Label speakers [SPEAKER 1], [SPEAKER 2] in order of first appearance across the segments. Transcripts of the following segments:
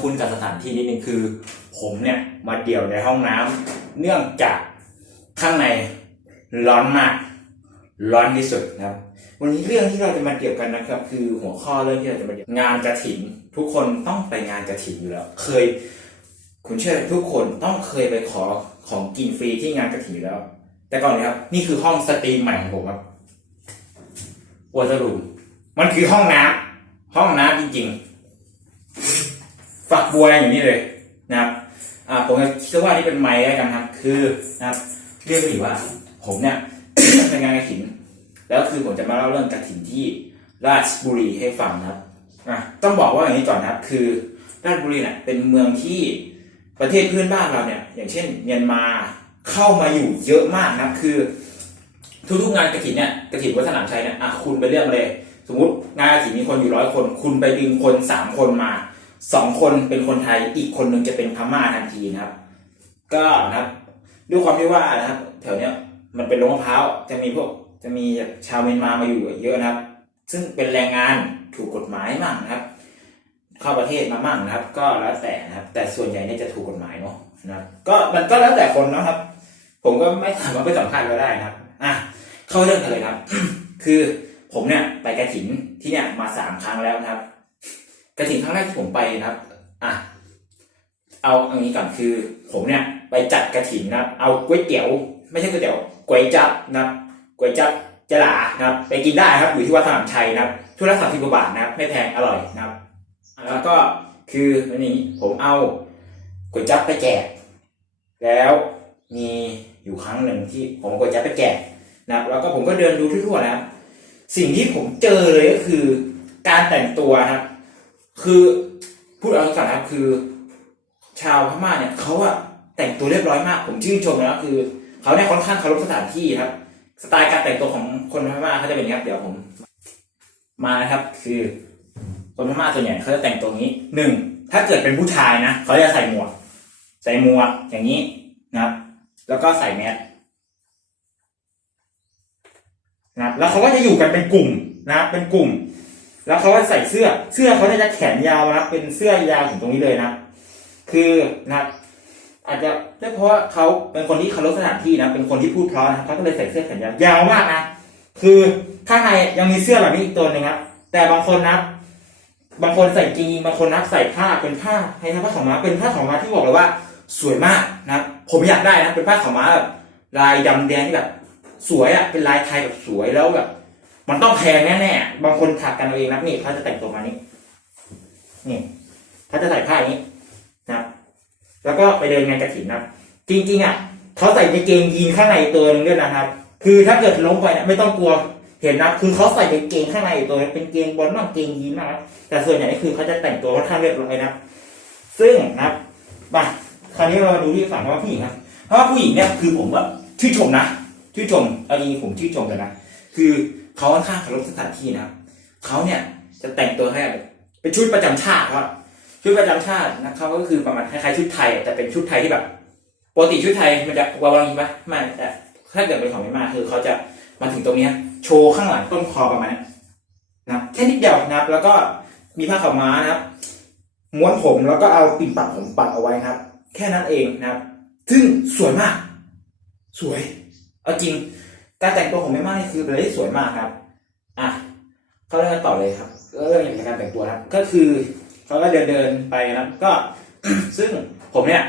[SPEAKER 1] คุ้นกับสถานที่นิดนึงคือ ผมเนี่ยมาเดี่ยวในห้องน้ำเนื่องจากข้างในร้อนมาก ร้อนที่สุดนะครับ วันนี้เรื่องที่เราจะมาเกี่ยวกันนะครับ คือหัวข้อเรื่องที่เราจะมาเกี่ยวงานกระถิน ทุกคนต้องไปงานกระถินอยู่แล้ว เคย คุณเชื่อไหมทุกคนต้องเคยไปขอของกินฟรีที่งานกระถินอยู่แล้ว แต่ก่อนนะครับ นี่คือห้องสตรีมใหม่ของผมครับวอเตอร์รูมมันคือห้องน้ำห้องน้ำจริงๆ ฝักบัวอย่างนี้เลยนะครับผมจะคิดว่านี่เป็นไม้แล้วกันครับ คือนะครับเรื่องที่ว่า ผมเนี่ยไปงานกระถิน แล้วคือผมจะมาเล่าเรื่องกระถินที่ราชบุรีให้ฟังนะครับต้องบอกว่าอย่างนี้ก่อนนะครับ คือราชบุรีเนี่ยเป็นเมืองที่ประเทศเพื่อนบ้านเราเนี่ย อย่างเช่นเมียนมาเข้ามาอยู่เยอะมากนะครับ คือ ทุกๆงานกระถินเนี่ยกระถินวัฒนามชัยเนี่ยคุณไปเลือกมาเลย สมมติงานกระถินมีคนอยู่ร้อยคน คุณไปดึงคนสามคนมา สองคนเป็นคนไทยอีกคนหนึ่งจะเป็นพม่าทันทีนะครับ ก็นะครับด้วยความที่ว่านะครับ แถวเนี้ยมันเป็นโรงมะพร้าวจะมีพวกจะมีชาวเมียนมามาอยู่เยอะนะครับ ซึ่งเป็นแรงงานถูกกฎหมายมั่งนะครับ เข้าประเทศมามั่งนะครับ ก็แล้วแต่นะครับ แต่ส่วนใหญ่เนี่ยจะถูกกฎหมายเนาะนะครับก็มันก็แล้วแต่คนเนาะครับ ผมก็ไม่สามารถไปสัมภาษณ์ก็ได้นะครับอะเข้าเรื่องกันเลยครับ คือผมเนี่ยไปกระถินที่เนี่ยมาสามครั้งแล้วนะครับ กระถิ่นครั้งแรกที่ผมไปนะครับอะเอาอันนี้ก่อนคือ ผมเนี่ยไปจัดกระถิ่นนะครับเอาก๋วยเตี๋ยว ไม่ใช่ก๋วยเตี๋ยวก๋วยจับนะก๋วยจับเจลานะครับ ไปกินได้ครับอยู่ที่วัดสนามชัยนะครับทุกละสามสิบกว่าบาทนะครับไม่แพงอร่อยนะครับ แล้วก็คืออันนี้ผมเอาก๋วยจับไปแจก แล้วมีอยู่ครั้งหนึ่งที่ผมก๋วยจับไปแจกนะครับ แล้วก็ผมก็เดินดูทั่วๆนะครับสิ่งที่ผมเจอเลยก็คือ การแต่งตัวนะครับ คือพูดเอาตรงๆนะครับคือ ชาวพม่าเนี่ยเขาอะแต่งตัวเรียบร้อยมาก ผมชื่นชมนะคือเขาเนี่ยค่อนข้างเคารพสถานที่ครับ สไตล์การแต่งตัวของคนพม่าเขาจะเป็นอย่างนี้ครับเดี๋ยวผม มานะครับ คือคนพม่าส่วนใหญ่เขาจะแต่งตัวนี้หนึ่งถ้าเกิดเป็นผู้ชายนะเขาจะใส่หมวก ใส่หมวกอย่างนี้นะครับ แล้วก็ใส่แมสนะครับแล้วเขาก็จะอยู่กันเป็นกลุ่มนะครับเป็นกลุ่ม แล้วเขาก็ใส่เสื้อ เสื้อเขาเนี่ยจะแขนยาวนะเป็นเสื้อยาวถึงตรงนี้เลยนะ คือนะอาจจะได้เพราะว่าเขาเป็นคนที่เคารพสถานที่นะ เป็นคนที่พูดเพราะนะเขาก็เลยใส่เสื้อแขนยาวยาวมากนะ คือข้างในยังมีเสื้อแบบนี้อีกตัวหนึ่งครับแต่บางคนนะ บางคนใส่จีบางคนนะใส่ผ้าเป็นผ้าให้ผ้าขาวม้าเป็นผ้าขาวม้าที่บอกเลยว่า สวยมากนะ ผมอยากได้นะ เป็นผ้าขาวม้าแบบลายดำแดงที่แบบสวยอะเป็นลายไทยแบบสวยแล้วแบบ มันต้องแพงแน่ๆ บางคนถักกันเอาเองนะนี่เขาจะแต่งตัวมานี่นี่เขาจะใส่ผ้าอย่างนี้นะ แล้วก็ไปเดินงานกระถินนะจริงๆอะเขาใส่กางเกงยีนข้างในตัวหนึงด้วยนะครับ คือถ้าเกิดล้มไปเนี่ยไม่ต้องกลัวเห็นนะคือเขาใส่กางเกงข้างในตัวเป็นเกงบอลบ้างเกงยีนบ้างนะครับแต่ส่วนใหญ่คือเขาจะแต่งตัวค่อนข้างเรียบร้อยนะซึ่งนะครับมาคราวนี้เรามาดูที่ฝั่งว่าผู้หญิงครับเพราะว่าผู้หญิงเนี่ยคือผมว่าชื่นชมนะชื่นชมอาจริงๆผมชื่นชมเลยนะคือ เขาค่อนข้างเคารพสถานที่นะครับเขาเนี่ยจะแต่งตัวให้แบบเป็นชุดประจำชาติครับชุดประจำชาตินะเขาก็คือประมาณคล้ายๆชุดไทย แต่เป็นชุดไทยที่แบบปกติชุดไทยมันจะวางอย่างนี้ปะไม่แต่ถ้าเกิดเป็นของไม่มาคือเขาจะมาถึงตรงเนี้ยโชว์ข้างหลังต้นคอประมาณนี้นะแค่นิดเดียวนะครับ แล้วก็มีผ้าขาวม้านะครับ ม้วนผมแล้วก็เอาปิ่นปักผมปักเอาไว้ครับ แค่นั้นเองนะครับ ซึ่งสวยมาก สวย เอาจริง การแต่งตัวของแม่ม่านี่คือเป็นอะไรที่สวยมากครับ อะเขาเริ่มกันต่อเลยครับเรื่องอย่างการแต่งตัวนะครับ ก็คือเขาก็เดินเดินๆไปนะครับก็ ซึ่งผมเนี่ย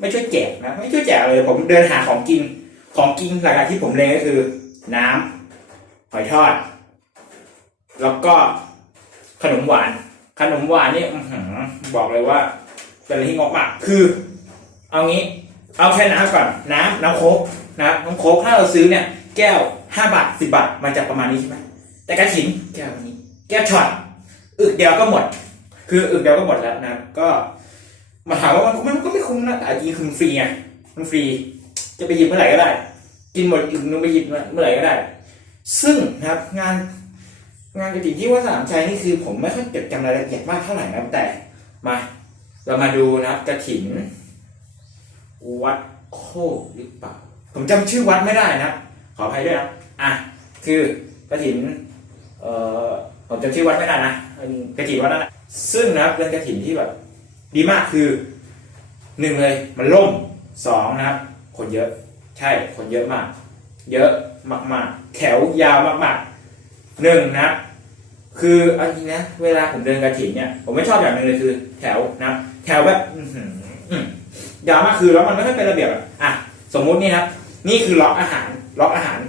[SPEAKER 1] ไม่ช่วยแจกนะ ไม่ช่วยแจกเลย ผมเดินหาของกิน ของกินหลักๆที่ผมเลงก็คือ น้ำหอยทอด แล้วก็ขนมหวาน ขนมหวานนี่อื้อหือบอกเลยว่าเป็นอะไรที่งกมาก คือ เอางี้ เอาแค่น้ำก่อน น้ำน้ำโค้กนะครับน้ำโค้กถ้าเราซื้อเนี่ย แก้วห้าบาทสิบาทมันจะประมาณนี้ใช่ไหมแต่กระถินแก้วนี้ แก้วช็อตอึกเดียวก็หมด คืออึกเดียวก็หมดแล้วนะครับก็มาถามว่ามันมันก็ไม่คุ้มนะแต่จริงๆคือมันฟรีไงมันฟรี จะไปหยิบเมื่อไหร่ก็ได้ กินหมดอีกนึงไปหยิบเมื่อไหร่ก็ได้ ซึ่งนะครับงาน งานกระถิ่นที่วัดสนามชัยนี่คือผมไม่ค่อยจดจำรายละเอียดมากเท่าไหร่นะครับแต่มา เรามาดูนะครับกระถินวัดโคกหรือเปล่า ผมจำชื่อวัดไม่ได้นะครับ ขออภัยด้วยนะอะคือกระถินเอ่อผมจำชื่อวัดไม่ได้นะเป็นกระถินวัดนั้นนะซึ่งนะครับเป็นกระถินที่แบบ ดีมากคือหนึ่งเลยมันล่มสองนะครับ คนเยอะใช่คนเยอะมาก เยอะมากๆ แถวยาวมากๆหนึ่งนะคือเอาจริงนะเวลาผมเดินกระถิ่นเนี่ยผมไม่ชอบอย่างหนึ่งเลยคือ แถวนะ แถวแบบอื้อหืออื้อยาวมากคือแล้วมันไม่ค่อยเป็นระเบียบอะอะสมมุตินี่นะครับนี่คือล็อกอาหาร ล็อกอาหาร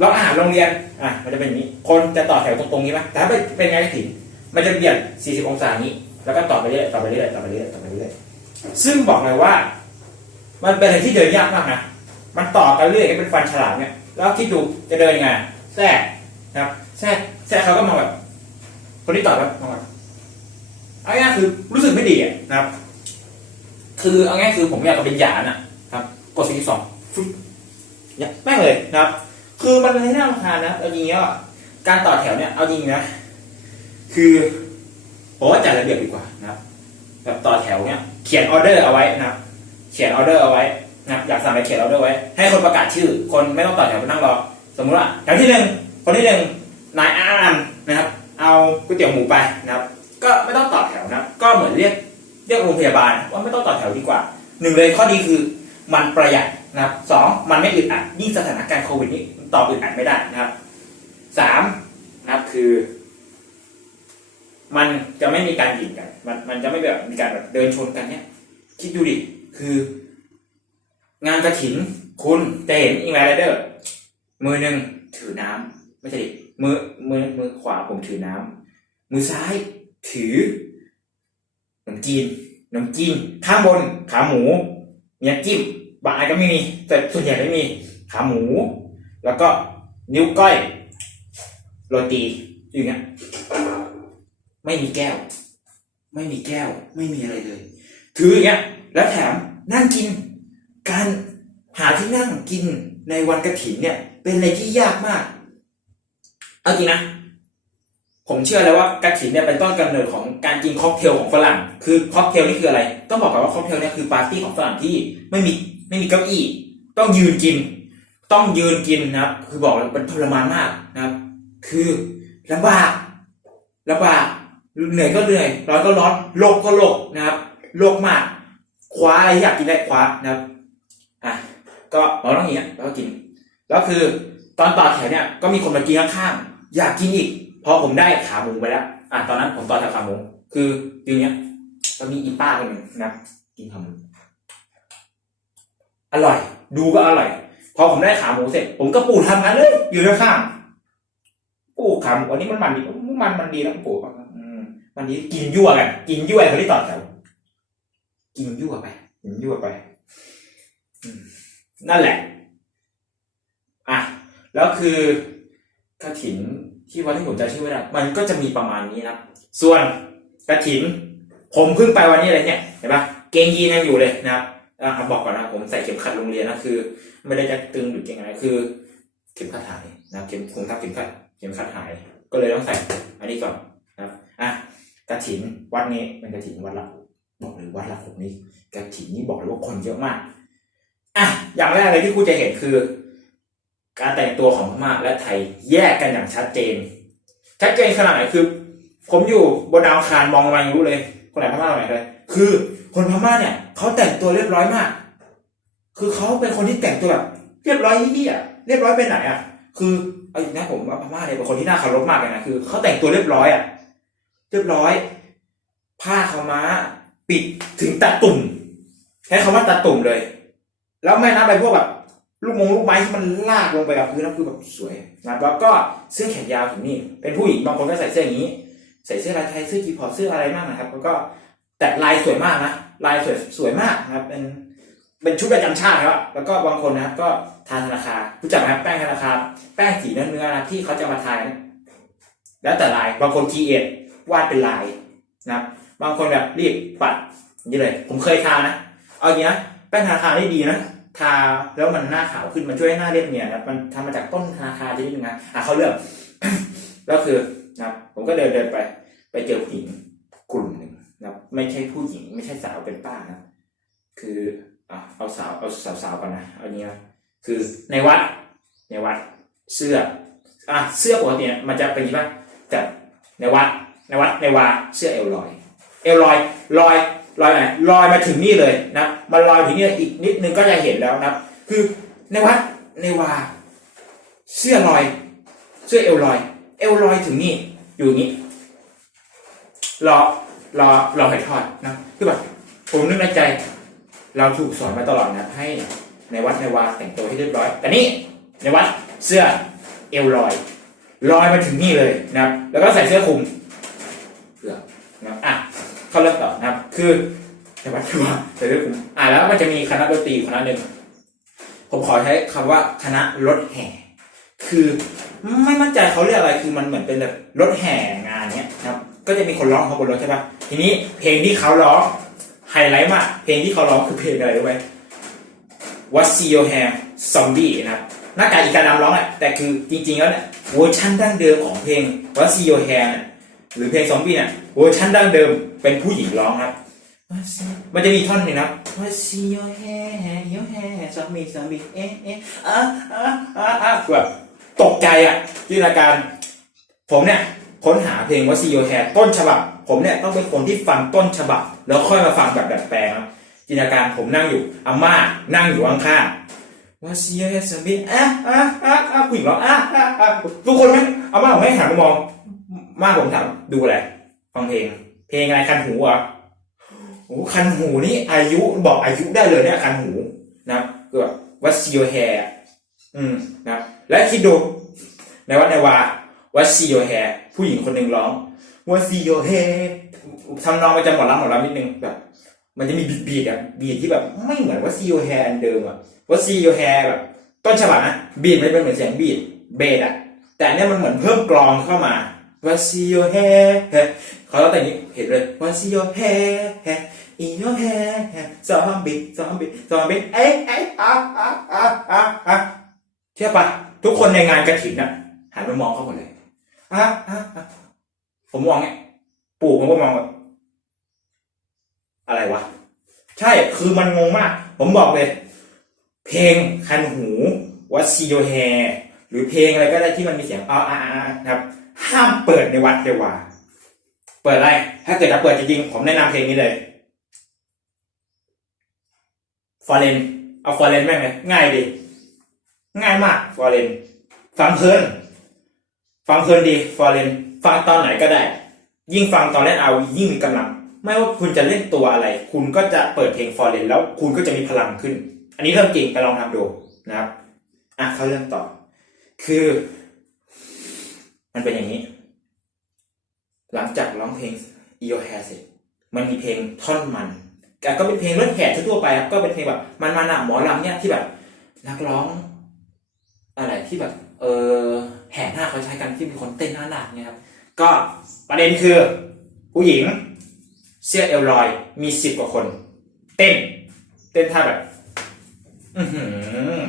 [SPEAKER 1] ล็อกอาหารโรงเรียนอะมันจะเป็นอย่างนี้ คนจะต่อแถวตรงๆนี้ปะแต่ถ้าเป็นเป็นงานกระถิ่นมันจะเบียด 40 องศานี้ แล้วก็ต่อไปเรื่อยต่อไปเรื่อยต่อไปเรื่อยต่อไปเรื่อยซึ่งบอกเลยว่า มันเป็นอะไรที่เดินยากมากนะมันต่อกันเรื่อยเป็นฟันฉลามเนี่ยแล้วคิดดูจะเดินยังไงแทรกนะครับแทรกแทรกเขาก็มาแบบคนที่ต่อแบบมาแบบเอาง่ายคือรู้สึกไม่ดีอะนะครับ คือเอาง่ายคือผมอยากจะเป็นหยาน่ะ ครับ กดสี่สองฟึ๊บ เนี่ยแม่งเลยนะครับ คือมันไม่น่ารำคาญนะเอาจริงๆแล้วการต่อแถวเนี่ยเอาจริงนะ คือผมว่าจัดระเบียบดีกว่านะครับแบบต่อแถวเนี่ยเขียนออเดอร์เอาไว้นะครับเขียนออเดอร์เอาไว้นะอยากสั่งอะไรเขียนออเดอร์ไว้ ให้คนประกาศชื่อ คนไม่ต้องต่อแถวไปนั่งรอสมมุติว่าแถวที่หนึ่งคนที่หนึ่งนายอาร์มนะครับ เอาก๋วยเตี๋ยวหมูไปนะครับ ก็ไม่ต้องต่อแถวนะก็เหมือนเรียกเรียกโรงพยาบาลว่าไม่ต้องต่อแถวดีกว่าหนึ่งเลยข้อดีคือมันประหยัด นะครับสองมันไม่อึดอัดยิ่งสถานการณ์โควิดนี้ต่ออึดอัดไม่ได้นะครับสามนะครับคือ มันจะไม่มีการหยิงกัน มันมันจะไม่แบบมีการแบบเดินชนกันเนี่ยคิดดูดิคือ งานกระถินคุณจะเห็นอิงไลไรเดอร์มือหนึ่งถือน้ำไม่ใช่ดิมือมือมือขวาผมถือน้ำมือซ้ายถือขนมจีนขนมจีนข้างบนขาหมูเนี่ยจิ้ม บางอันก็ไม่มี แต่ส่วนใหญ่ไม่มี ขาหมู แล้วก็นิ้วก้อยโรตีอย่างเงี้ยไม่มีแก้ว ไม่มีแก้ว ไม่มีอะไรเลย ถืออย่างเงี้ย แล้วแถมนั่งกิน การหาที่นั่งกินในวันกระถินเนี่ย เป็นอะไรที่ยากมาก เอาจริงนะ ผมเชื่อเลยว่ากระถินเนี่ยเป็นต้นกำเนิดของการกินค็อกเทลของฝรั่ง คือค็อกเทลนี่คืออะไร ต้องบอกก่อนว่าค็อกเทลเนี่ยคือปาร์ตี้ของฝรั่งที่ไม่มี ไม่มีเก้าอี้ต้องยืนกิน ต้องยืนกินนะครับ คือบอกเลยมันทรมานมากนะครับ คือลำบากลำบากเหนื่อยก็เหนื่อยร้อนก็ร้อนโลกก็โลกนะครับโลกมากคว้าอะไรอยากกินได้คว้านะครับอะก็เราต้องอย่างเงี้ยแล้วก็กินแล้วคือตอนต่อแถวเนี่ยก็มีคนมากินข้างๆอยากกินอีกพอผมได้ขาหมูไปแล้วอะตอนนั้นผมต่อแถวขาหมูคืออย่างเงี้ยก็มีอีป้าคนหนึ่งนะครับกินขาหมู อร่อย ดูก็อร่อย พอผมได้ขาหมูเสร็จ ผมก็ปูทำงานเลย อยู่ข้างปูขาหมูอันนี้มันมันดีมันมันดีแล้วปูมันดีกินยั่วกันกินยั่วคนที่ต่อแถวกินยั่วไปกินยั่วไปนั่นแหละ อะแล้วคือกระถินที่วัดที่ผมจะชื่อว้ได้มันก็จะมีประมาณนี้นะส่วนกระถิน ผมเพิ่งไปวันนี้เลยเนี่ยเห็นปะเกงยีนยังอยู่เลยนะครับ อะบอกก่อนนะผมใส่เข็มขัดโรงเรียนนะคือ ไม่ได้จะตึงหรือเกงไรคือ เข็มขัดหายนะเข็มคงทับเข็มขัดเข็มขัดหาย ก็เลยต้องใส่อันนี้ก่อนนะครับอะกระถินวัดนี้เป็นกระถินวัดละบอกเลยวัดละผมนี่กระถินนี่บอกเลยว่าคนเยอะมากอะอย่างแรกเลยที่คุณจะเห็นคือ การแต่งตัวของพม่าและไทยแยกกันอย่างชัดเจน ชัดเจนขนาดไหนคือ ผมอยู่บนดาวคารมองลงมาอย่างรู้เลยคนไหนพม่าคนไหนเลย คือคนพม่าเนี่ยเขาแต่งตัวเรียบร้อยมาก คือเขาเป็นคนที่แต่งตัวแบบเรียบร้อยที่อะเรียบร้อยไปไหนอะ คือเอาอีกนะผมว่าพม่าเนี่ยเป็นคนที่น่าเคารพมากเลยนะคือเขาแต่งตัวเรียบร้อยอะ เรียบร้อย ผ้าขาวม้า ปิดถึงตาตุ่มใช้คำว่าตาตุ่มเลย แล้วไม่นับไปพวกแบบลูกมงลูกไม้ที่มันลากลงไปกับพื้นนั่นคือแบบสวยนะแล้วก็เสื้อแขนยาวถึงนี่เป็นผู้หญิงบางคนก็ใส่เสื้ออย่างนี้ ใส่เสื้อลายไทยเสื้อจีพอร์เสื้ออะไรมากนะครับ แล้วก็ แต่ลายสวยมากนะลายสวยสวยมากนะครับ เป็นเป็นชุดประจำชาติครับแล้วก็บางคนนะครับก็ทานธนาคารรู้จักไหมแป้งธนาคารแป้งสีเนื้อเนื้อนะที่เขาจะมาทานแล้วแต่ลายบางคนคีเอทวาดเป็นลายนะครับ บางคนแบบรีบปัดย่างนี้เลย ผมเคยทานะเอาอย่างนี้นะแป้งธนาคารได้ดีนะทาแล้วมันหน้าขาวขึ้นมันช่วยให้หน้าเรียบเนียนนะมันทำมาจากต้นธนาคารชนิดนึงนะอะเขาเลือกแล้วคือนะครับผมก็เดินเดินไป ไปเจอผู้หญิงกลุ่มหนึ่ง ไม่ใช่ผู้หญิง ไม่ใช่สาวเป็นป้านะคืออะเอาสาวเอาสาวสาวๆก่อนนะเอาเนี้นะคือในวัดในวัดเสื้ออะเสื้อปกติเนี่ยมันจะเป็นยังไงแต่ในวัดในวัดในวาเสื้อเอลลอย เอลลอยลอยลอยไหนลอยมาถึงนี่เลยนะมันลอยถึงนี่อีกนิดนึงก็จะเห็นแล้วนะคือในวัดในวาเสื้อลอย เสื้อเอวลอย เอวลอยถึงนี่อยู่นี้รอ รอรอให้ทอดนะคือแบบผมนึกในใจ เราถูกสอนมาตลอดนะให้ในวัดในวาแต่งตัวให้เรียบร้อย แต่นี่ในวัดเสื้อเอวลอยลอยมาถึงนี่เลยนะครับ แล้วก็ใส่เสื้อคลุมเพื่อนะครับอะเข้าเริ่มต่อนะครับ คือในวัดในวาใส่เสื้อคลุมอะแล้วมันจะมีคณะดนตรีคณะหนึ่งผมขอใช้คำว่าคณะรถแห่ คือไม่มั่นใจเขาเรียกอะไรคือมันเหมือนเป็นแบบรถแห่งานเนี้ยนะครับ ก็จะมีคนร้องเขาบนรถใช่ปะทีนี้เพลงที่เขาร้องไฮไลท์มากเพลงที่เขาร้องคือเพลงอะไรรู้ไหม What See Your Hair Zombie นะครับหน้ากากอีกาดำร้องแหละแต่คือจริงๆแล้วเนี่ยเวอร์ชันดั้งเดิมของเพลง What See Your Hair เนี่ยหรือเพลงซอมบี้เนี่ยเวอร์ชันดั้งเดิมเป็นผู้หญิงร้องครับ มันจะมีท่อนหนึ่งนะครับ What See Your Hair Your Hair Zombie Zombie เอ๊ะเอ๊ะอะอะอะอะแบบตกใจอะจินตนาการ ผมเนี่ย ค้นหาเพลง What See Your Hair ต้นฉบับ ผมเนี่ยต้องเป็นคนที่ฟังต้นฉบับ แล้วค่อยมาฟังแบบดัดแปลงครับจินตนาการผมนั่งอยู่อาม่านั่งอยู่ข้างๆ What See Your Hair Zombie อะอะอะอะผู้หญิงร้องอะอะอะทุกคนไหมอาม่าผมไม่หันมามองม่าผมถามดูอะไรฟังเพลง เพลงอะไรคันหูอะโอ้คันหูนี่อายุบอกอายุได้เลยเนี่ยคันหูนะครับคือแบบ What See Your Hair อืมนะและคิดดูในวัดในวา What See Your Hair ผู้หญิงคนหนึ่งร้อง What See Your Hair ทำนองมันจะหมดล้ำหมดล้ำนิดนึงแบบ มันจะมีบีดบีดอะบีดที่แบบไม่เหมือน What See Your Hair อันเดิมอะ What See Your Hair แบบต้นฉบับนะบีดมันเป็นเหมือนเสียงบีดเบสอะแต่เนี้ยมันเหมือนเพิ่มกลองเข้ามา What See Your Hair เขาต้องแต่งนี้เห็นเลย What See Your Hair in your hair zombie zombie zombie เอ๊ะเอ๊ะอะอะอะอะเชื่อปะทุกคนในงานกระถิ่นน่ะหันไปมองเขาหมดเลย อะอะอะผมมองเนี้ยปู่ผมก็มองแบบอะไรวะ ใช่คือมันงงมาก ผมบอกเลย เพลงคันหูวัดซีโยแฮหรือเพลงอะไรก็ได้ที่มันมีเสียงอ้าอานะครับ ห้ามเปิดในวัดเดว่าเปิดอะไร ถ้าเกิดจะเปิดจริงๆผมแนะนำเพลงนี้เลยฟอร์เรนเอาฟอร์เรนแม่งเลยง่ายดี ง่ายมากฟอร์เรนฟังเพลิน ฟังเพลินดีฟอร์เรนฟังตอนไหนก็ได้ ยิ่งฟังตอนเล่นเอายิ่งมีกำลัง ไม่ว่าคุณจะเล่นตัวอะไร คุณก็จะเปิดเพลงฟอร์เรนแล้วคุณก็จะมีพลังขึ้น อันนี้เรื่องจริงไปลองทำดูนะครับอะเข้าเรื่องต่อ คือ มันเป็นอย่างนี้ หลังจากร้องเพลง e o Hair เสร็จมันมีเพลงท่อนมันแต่ก็เป็นเพลงรถแห่ทั่วไปครับก็เป็นเพลงแบบมันมันอะหมอลำเนี่ยที่แบบ นักร้อง อะไรที่แบบ เออแห่หน้าเขาใช้กันที่มีคนเต้นหน้าหนักเนี่ยครับก็ประเด็นคือ ผู้หญิง เสื้อเอลลอยมีสิบกว่าคน เต้น เต้นท่าแบบ อือหือ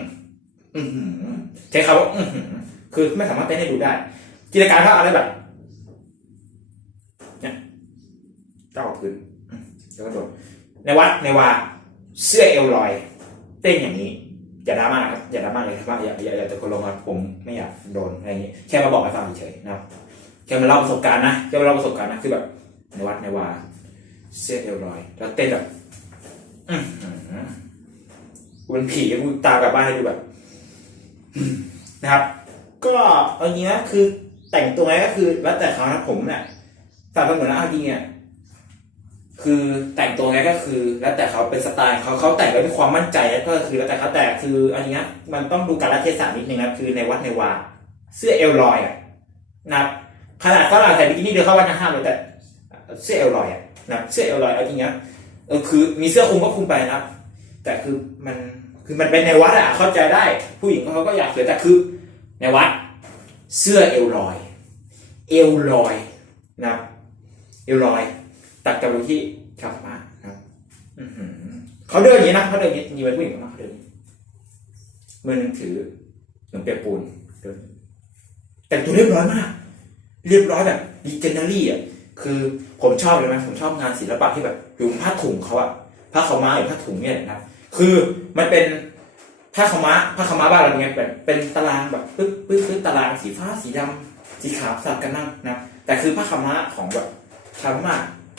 [SPEAKER 1] อือหือใช้คำว่าอือหือคือไม่สามารถเต้นให้ดูได้จินตนาการว่าอะไรแบบเนี่ยเจ้าพื้นแล้วก็โดดในวัดในวาเสื้อเอลลอย เต้นอย่างนี้ อย่าดราม่าครับอย่าดราม่าเลยครับว่าอย่าอย่าอย่าตะโกนลงมาผมไม่อยากโดนอะไรอย่างนี้แค่มาบอกให้ฟังเฉยๆนะครับแค่มาเล่าประสบการณ์นะแค่มาเล่าประสบการณ์นะคือแบบในวัดในวาเสื้อเอลลอย แล้วเต้นแบบอือหือกูเป็นผีกูตามกลับบ้านให้ดูแบบนะครับ ก็เอาจริงนะคือแต่งตัวไงก็คือ แล้วแต่เขานะผมเนี่ยแต่เป็นเหมือนเอาจริงเนี่ย คือแต่งตัวไงก็คือ แล้วแต่เขาเป็นสไตล์เขาเขาแต่งไปด้วยความมั่นใจก็คือแล้วแต่เขาแต่คืออันนี้มันต้องดูการละเทศะนิดนึงนะคือในวัดในวา เสื้อเอลลอยอะนะครับขนาดฝรั่งใส่บิกินี่เดินเข้าวัดยังห้ามเลยแต่เสื้อเอลลอยอะนะเสื้อเอลลอยเอาจริงนะเออคือมีเสื้อคลุมก็คลุมไปนะแต่คือมันคือมันเป็นในวัดอะเข้าใจได้ ผู้หญิงเขาก็อยากสวยแต่คือในวัด เสื้อเอลลอย เอลลอยนะเอลลอย ตัดกับดูที่ขับมาครับเขาเดินอย่างนี้นะเขาเดินอย่างนี้มีไว้ผู้หญิงมากเขาเดินมือหนึ่งถือหมือนเปียกปูนเดินแต่งตัวเรียบร้อยมาก เรียบร้อยแบบดีเจเนอรี่อะคือผมชอบเลยไหมผมชอบงานศิลปะที่แบบอยู่บผ้าถุงเขาอะผ้าขาวม้าหรือผ้าถุงเนี่ยนะครับคือมันเป็นผ้าขาวม้าผ้าขาวม้าบ้านเราเป็นไงแบบเป็นตารางแบบปึ๊บปึ๊บปึ๊บตารางสีฟ้าสีดำสีขาวสลับกันนั่งนะแต่คือผ้าขาวม้าของแบบชาวพม่า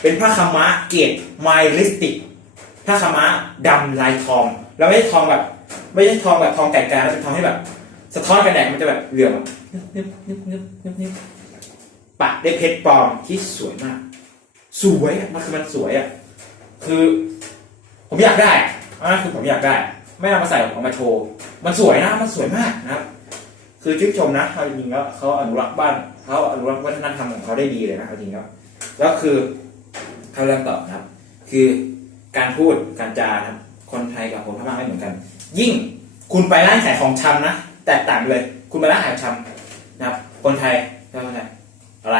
[SPEAKER 1] เป็นผ้าขม้าเกรดไมลิสติกผ้าขม้าดำลายทอง แล้วไม่ใช่ทองแบบ ไม่ใช่ทองแบบทองไก่กาแล้วเป็นทองที่แบบ สะท้อนกันแดดมันจะแบบเหลืองแบบนึบนึบนึบนึบนึบปะได้เพชรปลอมที่สวยมาก สวยอะมันคือมันสวยอะคือ ผมอยากได้อะอันนั่นคือผมอยากได้ ไม่เอามาใส่เอามาโชว์มันสวยนะมันสวยมากนะครับคือชื่นชมนะเอาจริงๆแล้วเขาอนุรักษ์บ้านเขาอนุรักษ์วัฒนธรรมของเขาได้ดีเลยนะเอาจริงแล้วแล้วคือ เขาเรื่องต่อนะครับ คือการพูดการจานครับคนไทยกับคนพม่าไม่เหมือนกัน ยิ่งคุณไปร้านขายของชำนะแตกต่างเลย คุณไปร้านขายของชำนะครับ คนไทยคนไทยอะไร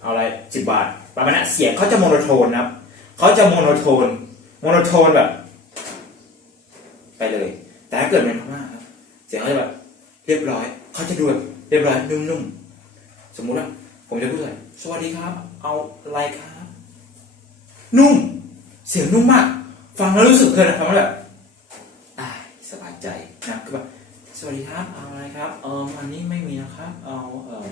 [SPEAKER 1] เอาอะไรสิบบาทประมาณนั้นเสียงเขาจะโมโนโทนนะครับเขาจะโมโนโทน โมโนโทนแบบ ไปเลย แต่ถ้าเกิดเป็นพม่าครับเสียงเขาจะแบบเรียบร้อย เขาจะดูแบบเรียบร้อยนุ่มๆสมมุติว่าผมจะพูดเลยสวัสดีครับ เอาอะไรครับ นุ่ม เสียงนุ่มมาก ฟังแล้วรู้สึกเพลินนะฟังแล้วแบบอ่าสบายใจนะคือแบบสวัสดีครับเอาอะไรครับเอออันนี้ไม่มีนะครับเอาเออ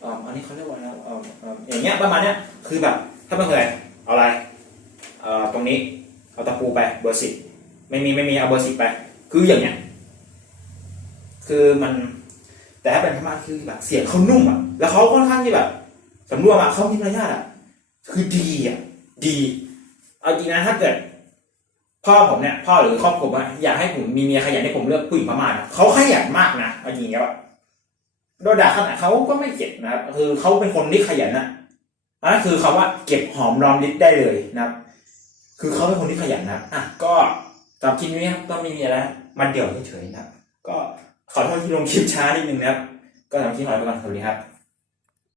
[SPEAKER 1] เอออันนี้เขาเรียกว่าอะไรเออเอออย่างเงี้ยประมาณเนี้ยคือแบบ ถ้าไม่เคยเอาอะไรเออตรงนี้เอาตะปูไปเบอร์สิบไม่มีไม่มีเอาเบอร์สิบไป คืออย่างเงี้ย คือมันแต่ถ้าเป็นพม่าคือแบบเสียงเขานุ่มอะ แล้วเขาค่อนข้างที่แบบสำรวมอะเขามีมารยาทอะ คือดีอะ ดีเอาจริงนะถ้าเกิด พ่อผมเนี่ยพ่อหรือครอบครัวอะอยากให้ผมมีเมียขยันให้ผมเลือกผู้หญิงพม่านะเขาขยันมากนะเอาจริงแล้วอะโดนด่าขนาดเขาก็ไม่เจ็บนะครับคือเขาเป็นคนที่ขยันนะอันนั้นคือคำว่าเก็บหอมรอมริบได้เลยนะครับ คือเขาเป็นคนที่ขยันนะอะก็สำหรับคลิปนี้ครับก็ไม่มีอะไรมันเดี่ยวเฉยๆนะครับก็ขอโทษที่ลงคลิปช้านิดนึงนะครับ ก็สำหรับคลิปขอไปก่อนสวัสดีครับ